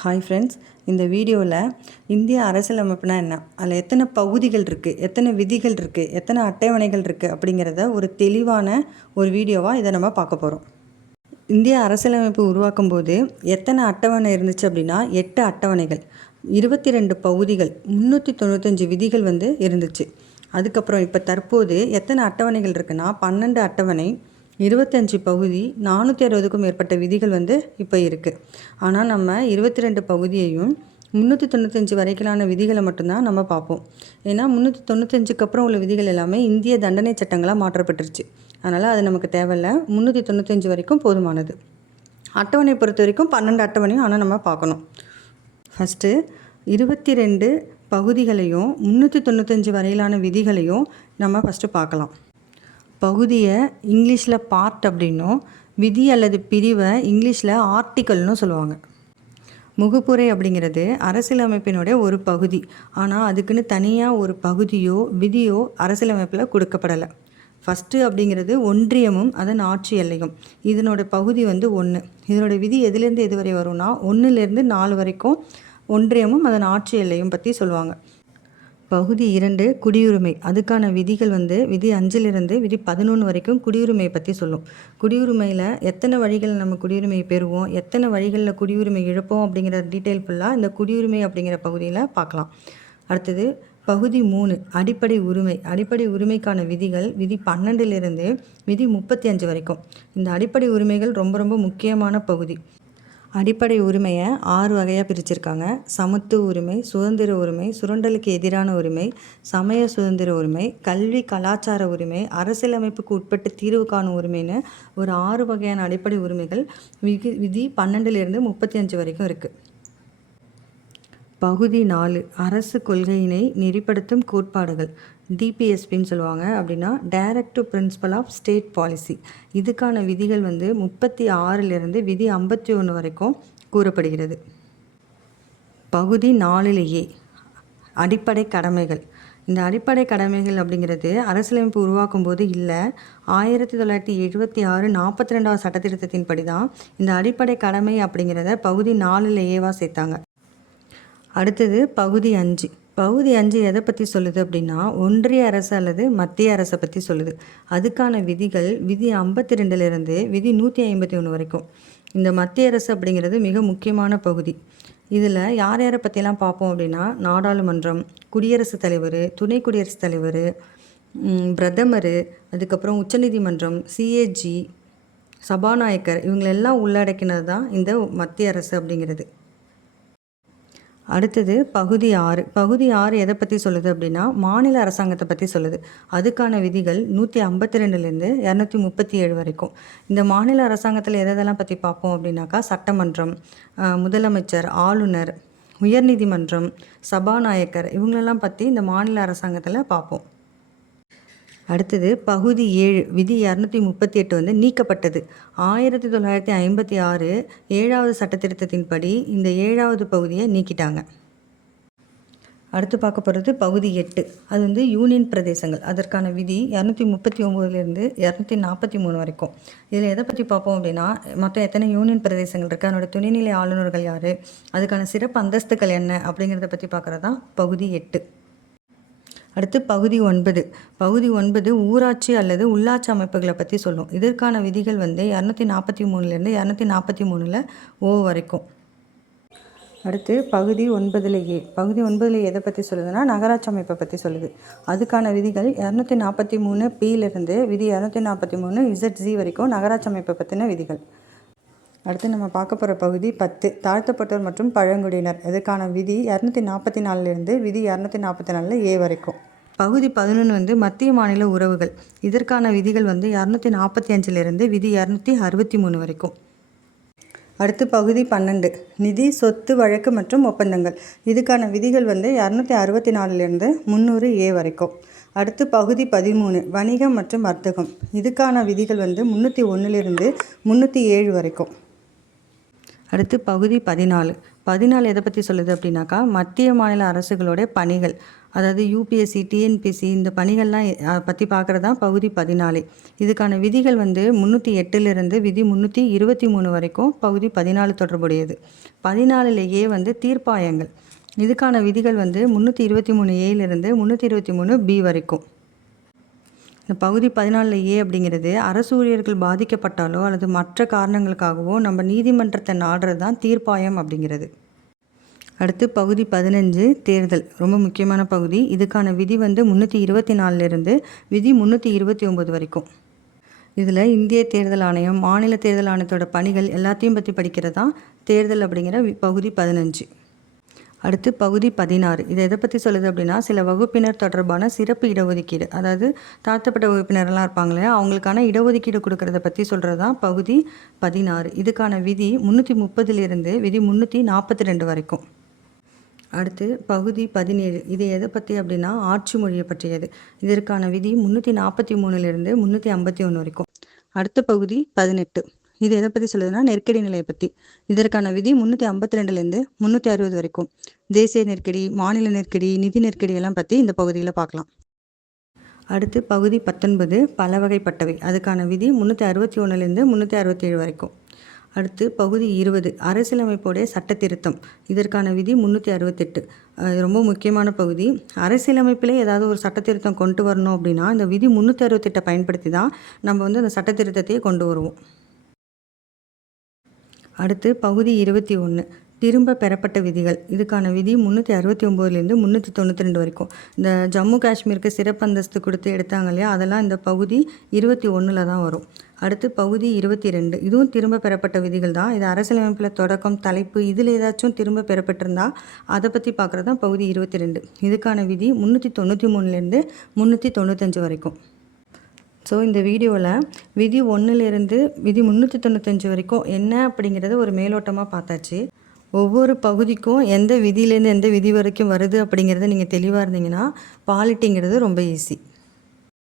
Hi friends, இந்த வீடியோவில் இந்திய அரசியலமைப்புனா என்ன, அதில் எத்தனை பகுதிகள் இருக்குது, எத்தனை விதிகள் இருக்குது, எத்தனை அட்டவணைகள் இருக்குது அப்படிங்கிறத ஒரு தெளிவான ஒரு வீடியோவாக இதை நம்ம பார்க்க போகிறோம். இந்திய அரசியலமைப்பு உருவாக்கும் போது எத்தனை அட்டவணை இருந்துச்சு அப்படின்னா 8 அட்டவணைகள், 22 பகுதிகள், 395 விதிகள் இருந்துச்சு. அதுக்கப்புறம் இப்போ தற்போது எத்தனை அட்டவணைகள் இருக்குன்னா 12 அட்டவணை, 25 பகுதி, 460க்கும் மேற்பட்ட விதிகள் இப்போ இருக்குது. ஆனால் நம்ம 22 பகுதியையும் 395 வரைக்கிலான விதிகளை மட்டும்தான் நம்ம பார்ப்போம். ஏன்னா 395க்கு அப்புறம் உள்ள விதிகள் எல்லாமே இந்திய தண்டனை சட்டங்களாக மாற்றப்பட்டுருச்சு. அதனால் அது நமக்கு தேவையில்லை. 395 வரைக்கும் போதுமானது. அட்டவணை பொறுத்த வரைக்கும் 12 அட்டவணையும் ஆனால் நம்ம பார்க்கணும். ஃபஸ்ட்டு 22 பகுதிகளையும் 395 வரையிலான விதிகளையும் நம்ம ஃபஸ்ட்டு பார்க்கலாம். பகுதியை இங்கிலீஷில் பார்ட் அப்படின்னும், விதி அல்லது பிரிவை இங்கிலீஷில் ஆர்டிக்கல்னு சொல்லுவாங்க. முகப்புரை அப்படிங்கிறது அரசியலமைப்பினுடைய ஒரு பகுதி. ஆனால் அதுக்குன்னு தனியாக ஒரு பகுதியோ விதியோ அரசியலமைப்பில் கொடுக்கப்படலை. ஃபஸ்ட்டு அப்படிங்கிறது ஒன்றியமும் அதன் ஆட்சி எல்லையும். இதனோட பகுதி 1. இதனோட விதி எதுலேருந்து எது வரை வரும்னா 1லேருந்து 4 வரைக்கும் ஒன்றியமும் அதன் ஆட்சி எல்லையும் பற்றி சொல்லுவாங்க. பகுதி 2 குடியுரிமை. அதுக்கான விதிகள் விதி 5லிருந்து விதி 11 வரைக்கும் குடியுரிமை பற்றி சொல்லும். குடியுரிமையில் எத்தனை வழிகளில் நம்ம குடியுரிமை பெறுவோம், எத்தனை வழிகளில் குடியுரிமை இழப்போம் அப்படிங்கிற டீட்டெயில் ஃபுல்லாக இந்த குடியுரிமை அப்படிங்கிற பகுதியில் பார்க்கலாம். அடுத்தது பகுதி 3 அடிப்படை உரிமை. அடிப்படை உரிமைக்கான விதிகள் விதி 12லிருந்து விதி 35 வரைக்கும். இந்த அடிப்படை உரிமைகள் ரொம்ப ரொம்ப முக்கியமான பகுதி. அடிப்படை உரிமையை 6 வகையாக பிரிச்சிருக்காங்க. சமத்துவ உரிமை, சுதந்திர உரிமை, சுரண்டலுக்கு எதிரான உரிமை, சமய சுதந்திர உரிமை, கல்வி கலாச்சார உரிமை, அரசியலமைப்புக்கு உட்பட்டு தீர்வு காணும் உரிமைன்னு ஒரு 6 வகையான அடிப்படை உரிமைகள் விதி 12லிருந்து 35 வரைக்கும் இருக்குது. பகுதி 4 அரசு கொள்கையினை நெறிப்படுத்தும் கோட்பாடுகள், டிபிஎஸ்பின்னு சொல்லுவாங்க. அப்படின்னா direct principle of state policy. இதுக்கான விதிகள் 36லிருந்து விதி 51 வரைக்கும் கூறப்படுகிறது. பகுதி 4லேயே அடிப்படை கடமைகள். இந்த அடிப்படை கடமைகள் அப்படிங்கிறது அரசியலமைப்பு உருவாக்கும் போது இல்லை, 1976 42வது சட்டத்திருத்தத்தின்படி தான் இந்த அடிப்படை கடமை அப்படிங்கிறத பகுதி 4லேயேவா சேர்த்தாங்க. அடுத்தது பகுதி 5. பகுதி 5 எதை பற்றி சொல்லுது அப்படின்னா ஒன்றிய அரசு அல்லது மத்திய அரசை பற்றி சொல்லுது. அதுக்கான விதிகள் விதி 52லிருந்து விதி 151 வரைக்கும். இந்த மத்திய அரசு அப்படிங்கிறது மிக முக்கியமான பகுதி. இதில் யார் யாரை பற்றிலாம் பார்ப்போம் அப்படின்னா நாடாளுமன்றம், குடியரசுத் தலைவர், துணை குடியரசுத் தலைவர், பிரதமர், அதுக்கப்புறம் உச்சநீதிமன்றம், சிஏஜி, சபாநாயகர், இவங்களெல்லாம் உள்ளடக்கினது தான் இந்த மத்திய அரசு அப்படிங்கிறது. அடுத்தது பகுதி 6. பகுதி 6 எதை பற்றி சொல்லுது அப்படின்னா மாநில அரசாங்கத்தை பற்றி சொல்லுது. அதுக்கான விதிகள் 152லேருந்து 237 வரைக்கும். இந்த மாநில அரசாங்கத்தில் எதெல்லாம் பற்றி பார்ப்போம் அப்படின்னாக்கா சட்டமன்றம், முதலமைச்சர், ஆளுநர், உயர்நீதிமன்றம், சபாநாயகர், இவங்களெல்லாம் பற்றி இந்த மாநில அரசாங்கத்தில் பார்ப்போம். அடுத்தது பகுதி 7 விதி 238 நீக்கப்பட்டது. 1956 7வது சட்டத்திருத்தத்தின்படி இந்த 7வது பகுதியை நீக்கிட்டாங்க. அடுத்து பார்க்க போகிறது பகுதி 8. அது யூனியன் பிரதேசங்கள். அதற்கான விதி 239லிருந்து 243 வரைக்கும். இதில் எதை பற்றி பார்ப்போம் அப்படின்னா மொத்தம் எத்தனை யூனியன் பிரதேசங்கள் இருக்குது, அதனோட துணைநிலை ஆளுநர்கள் யார், அதுக்கான சிறப்பு அந்தஸ்துகள் என்ன அப்படிங்கிறத பற்றி பார்க்குறது தான் பகுதி 8. அடுத்து பகுதி 9. பகுதி 9 ஊராட்சி அல்லது உள்ளாட்சி அமைப்புகளை பற்றி சொல்லும். இதற்கான விதிகள் 243லேருந்து 243 ஓ வரைக்கும். அடுத்து பகுதி 9லேயே. பகுதி 9 எதை பற்றி சொல்லுதுன்னா நகராட்சி அமைப்பை பற்றி சொல்லுது. அதுக்கான விதிகள் 243 பியிலிருந்து விதி 243 ZZ வரைக்கும் நகராட்சி அமைப்பை பற்றின விதிகள். அடுத்து நம்ம பார்க்க போகிற பகுதி 10 தாழ்த்தப்பட்டோர் மற்றும் பழங்குடியினர். இதுக்கான விதி 244லிருந்து விதி 244 ஏ வரைக்கும். பகுதி 11 மத்திய மாநில உறவுகள். இதற்கான விதிகள் 245லிருந்து விதி 263 வரைக்கும். அடுத்து பகுதி 12 நிதி, சொத்து, வழக்கு மற்றும் ஒப்பந்தங்கள். இதுக்கான விதிகள் 264லிருந்து 300 ஏ வரைக்கும். அடுத்து பகுதி 13 வணிகம் மற்றும் வர்த்தகம். இதுக்கான விதிகள் 301லிருந்து 307 வரைக்கும். அடுத்து பகுதி 14 எதை பற்றி சொல்லுது அப்படின்னாக்கா, மத்திய மாநில அரசுகளோட பணிகள், அதாவது யூபிஎஸ்சி, டிஎன்பிஎஸ்சி இந்த பணிகள்லாம் பற்றி பார்க்குறது தான் பகுதி 14. இதுக்கான விதிகள் வந்து 308லிருந்து விதி 323 வரைக்கும் பகுதி 14 தொடர்புடையது. 14லேயே வந்து தீர்ப்பாயங்கள், இதுக்கான விதிகள் வந்து 323A லிருந்து 323B வரைக்கும். இந்த பகுதி 14 அப்படிங்கிறது அரசு ஊழியர்கள் பாதிக்கப்பட்டாலோ அல்லது மற்ற காரணங்களுக்காகவோ நம்ம நீதிமன்றத்தை நாடுறது தான் தீர்ப்பாயம் அப்படிங்கிறது. அடுத்து பகுதி 15 தேர்தல், ரொம்ப முக்கியமான பகுதி. இதுக்கான விதி வந்து 324லிருந்து விதி 329 வரைக்கும். இதில் இந்திய தேர்தல் ஆணையம், மாநில தேர்தல் ஆணையத்தோட பணிகள் எல்லாத்தையும் பற்றி படிக்கிறது தான் தேர்தல் அப்படிங்கிற பகுதி 15. அடுத்து பகுதி 16, இது எதை பற்றி சொல்லுது அப்படின்னா, சில வகுப்பினர் தொடர்பான சிறப்பு இடஒதுக்கீடு, அதாவது தாழ்த்தப்பட்ட வகுப்பினரெல்லாம் இருப்பாங்க இல்லையா, அவங்களுக்கான இடஒதுக்கீடு கொடுக்கறத பற்றி சொல்கிறது தான் பகுதி 16. இதுக்கான விதி 330லிருந்து விதி 342 வரைக்கும். அடுத்து பகுதி 17, இது எதை பற்றி அப்படின்னா ஆட்சி மொழியை பற்றியது. இதற்கான விதி 343லிருந்து 351 வரைக்கும். அடுத்த பகுதி 18, இது எதை பற்றி சொல்லுதுன்னா நெருக்கடி நிலையை பற்றி. இதற்கான விதி 352லேருந்து 360 வரைக்கும். தேசிய நெருக்கடி, மாநில நெருக்கடி, நிதி நெருக்கடி எல்லாம் பற்றி இந்த பகுதியில் பார்க்கலாம். அடுத்து பகுதி 19 பல வகைப்பட்டவை, அதுக்கான விதி 361லேருந்து 367 வரைக்கும். அடுத்து பகுதி 20 அரசியலமைப்போடைய சட்ட திருத்தம், இதற்கான விதி 368. ரொம்ப முக்கியமான பகுதி. அரசியலமைப்பில் ஏதாவது ஒரு சட்ட திருத்தம் கொண்டு வரணும் அப்படின்னா இந்த விதி 368 பயன்படுத்தி தான் நம்ம வந்து அந்த சட்ட திருத்தத்தையே கொண்டு வருவோம். அடுத்து பகுதி 21 திரும்ப பெறப்பட்ட விதிகள், இதுக்கான விதி 369லேருந்து 392 வரைக்கும். இந்த ஜம்மு காஷ்மீருக்கு சிறப்பு அந்தஸ்து கொடுத்து எடுத்தாங்க இல்லையா, அதெல்லாம் இந்த பகுதி 21 தான் வரும். அடுத்து பகுதி 22, இதுவும் திரும்ப பெறப்பட்ட விதிகள் தான். இது அரசியலமைப்பில் தொடக்கம், தலைப்பு இதில் ஏதாச்சும் திரும்ப பெறப்பட்டிருந்தா அதை பற்றி பார்க்குறது தான் பகுதி 22. இதுக்கான விதி 393லேருந்து 395 வரைக்கும். ஸோ இந்த வீடியோவில் விதி 1லிருந்து விதி 395 வரைக்கும் என்ன அப்படிங்கிறத ஒரு மேலோட்டமாக பார்த்தாச்சு. ஒவ்வொரு பகுதிக்கும் எந்த விதியிலேருந்து எந்த விதி வரைக்கும் வருது அப்படிங்கிறத நீங்கள் தெளிவாக இருந்தீங்கன்னா பாலிட்டிங்கிறது ரொம்ப ஈஸி.